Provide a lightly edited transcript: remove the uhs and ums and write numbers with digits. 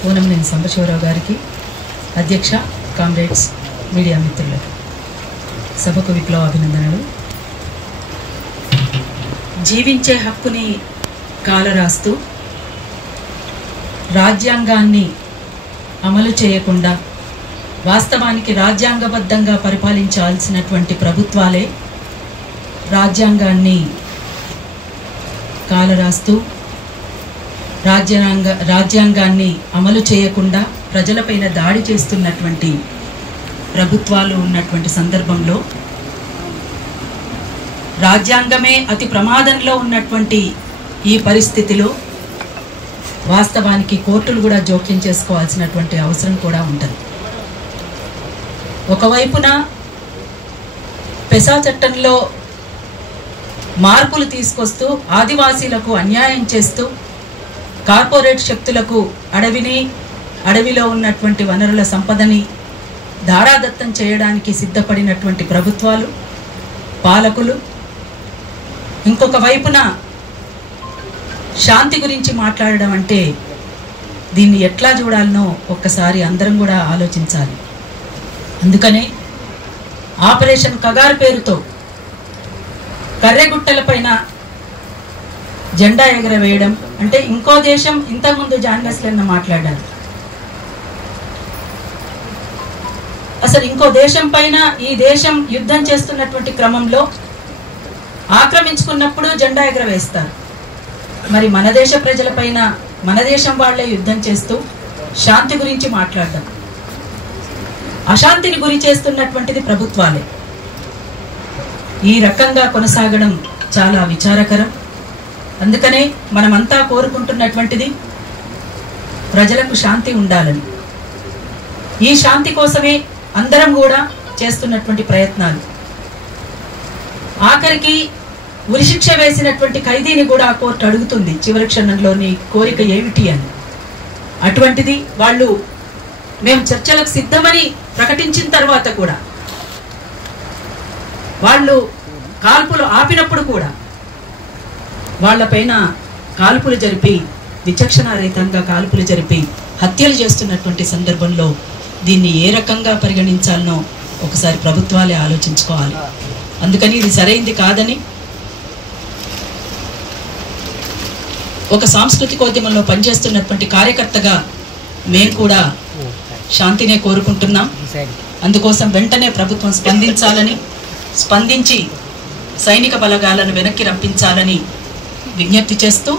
పూనంనేని సాంబశివరావు గారికి, అధ్యక్ష, comrades, media మిత్రులకు సభకు విప్లవ అభినందనలు. జీవించే హక్కుని కాలరాస్తూ రాజ్యాంగాన్ని అమలు చేయకుండా వాస్తవానికి రాజ్యాంగబద్ధంగా పరిపాలించాల్సినటువంటి ప్రభుత్వాలే రాజ్యాంగాన్ని కాలరాస్తూ రాజ్యాంగాన్ని అమలు చేయకుండా ప్రజలపైన దాడి చేస్తున్నటువంటి ప్రభుత్వాలు ఉన్నటువంటి సందర్భంలో రాజ్యాంగమే అతి ప్రమాదంలో ఉన్నటువంటి ఈ పరిస్థితిలో వాస్తవానికి కోర్టులు కూడా జోక్యం చేసుకోవాల్సినటువంటి అవసరం కూడా ఉంటుంది. ఒకవైపున పెసా చట్టంలో మార్పులు తీసుకొస్తూ ఆదివాసీలకు అన్యాయం చేస్తూ కార్పొరేట్ శక్తులకు అడవిలో ఉన్నటువంటి వనరుల సంపదని దారాదత్తం చేయడానికి సిద్ధపడినటువంటి ప్రభుత్వాలు, పాలకులు, ఇంకొక వైపున శాంతి గురించి మాట్లాడడం అంటే దీన్ని ఎట్లా చూడాలనో ఒక్కసారి అందరం కూడా ఆలోచించాలి. అందుకనే ఆపరేషన్ కగారు పేరుతో కర్రెగుట్టలపైన జెండా ఎగరవేయడం అంటే ఇంకో దేశం, ఇంతకుముందు జాన్ వెస్లెన్ మాట్లాడారు, అసలు ఇంకో దేశం పైన ఈ దేశం యుద్ధం చేస్తున్నటువంటి క్రమంలో ఆక్రమించుకున్నప్పుడు జెండా ఎగరవేస్తారు. మరి మన దేశ ప్రజలపైన మన దేశం వాళ్లే యుద్ధం చేస్తూ శాంతి గురించి మాట్లాడడం, అశాంతిని గురి చేస్తున్నటువంటిది ప్రభుత్వాలే. ఈ రకంగా కొనసాగడం చాలా విచారకరం. అందుకనే మనమంతా కోరుకుంటున్నటువంటిది ప్రజలకు శాంతి ఉండాలని. ఈ శాంతి కోసమే అందరం కూడా చేస్తున్నటువంటి ప్రయత్నాలు. ఆఖరికి ఉరిశిక్ష వేసినటువంటి ఖైదీని కూడా కోర్టు అడుగుతుంది చివరి క్షణంలోని కోరిక ఏమిటి అని. అటువంటిది వాళ్ళు మేము చర్చలకు సిద్ధమని ప్రకటించిన తర్వాత కూడా, వాళ్ళు కాల్పులు ఆపినప్పుడు కూడా వాళ్లపైన కాల్పులు జరిపి, విచక్షణారహితంగా కాల్పులు జరిపి హత్యలు చేస్తున్నటువంటి సందర్భంలో దీన్ని ఏ రకంగా పరిగణించాలనో ఒకసారి ప్రభుత్వాలే ఆలోచించుకోవాలి. అందుకని ఇది సరైంది కాదని ఒక సాంస్కృతికోద్యమంలో పనిచేస్తున్నటువంటి కార్యకర్తగా మేము కూడా శాంతినే కోరుకుంటున్నాం. అందుకోసం వెంటనే ప్రభుత్వం స్పందించి సైనిక బలగాలను వెనక్కి రప్పించాలని విజ్ఞప్తి చేస్తూ